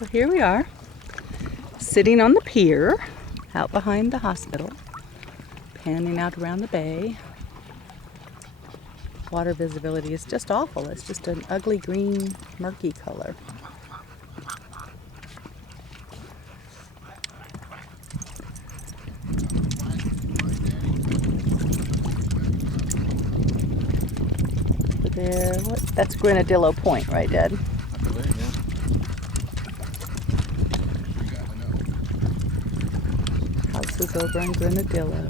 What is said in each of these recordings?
So here we are, sitting on the pier out behind the hospital, panning out around the bay. Water visibility is just awful. It's just an ugly green, murky color. There, that's Grenadillo Point, right, Dad? I believe, yeah. Houses over on Grenadillo.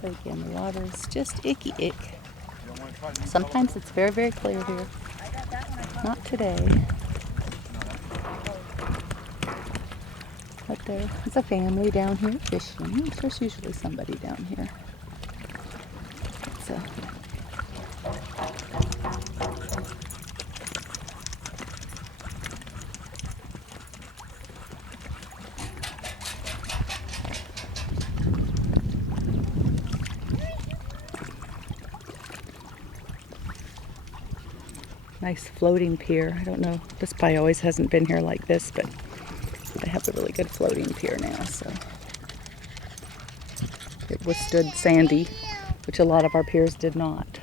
So again, the water is just icky ick. Sometimes it's very, very clear here. Not today. But there's a family down here fishing. There's usually somebody down here. So nice floating pier. I don't know, this probably always hasn't been here like this, but they have a really good floating pier now, so. It withstood Sandy, which a lot of our piers did not.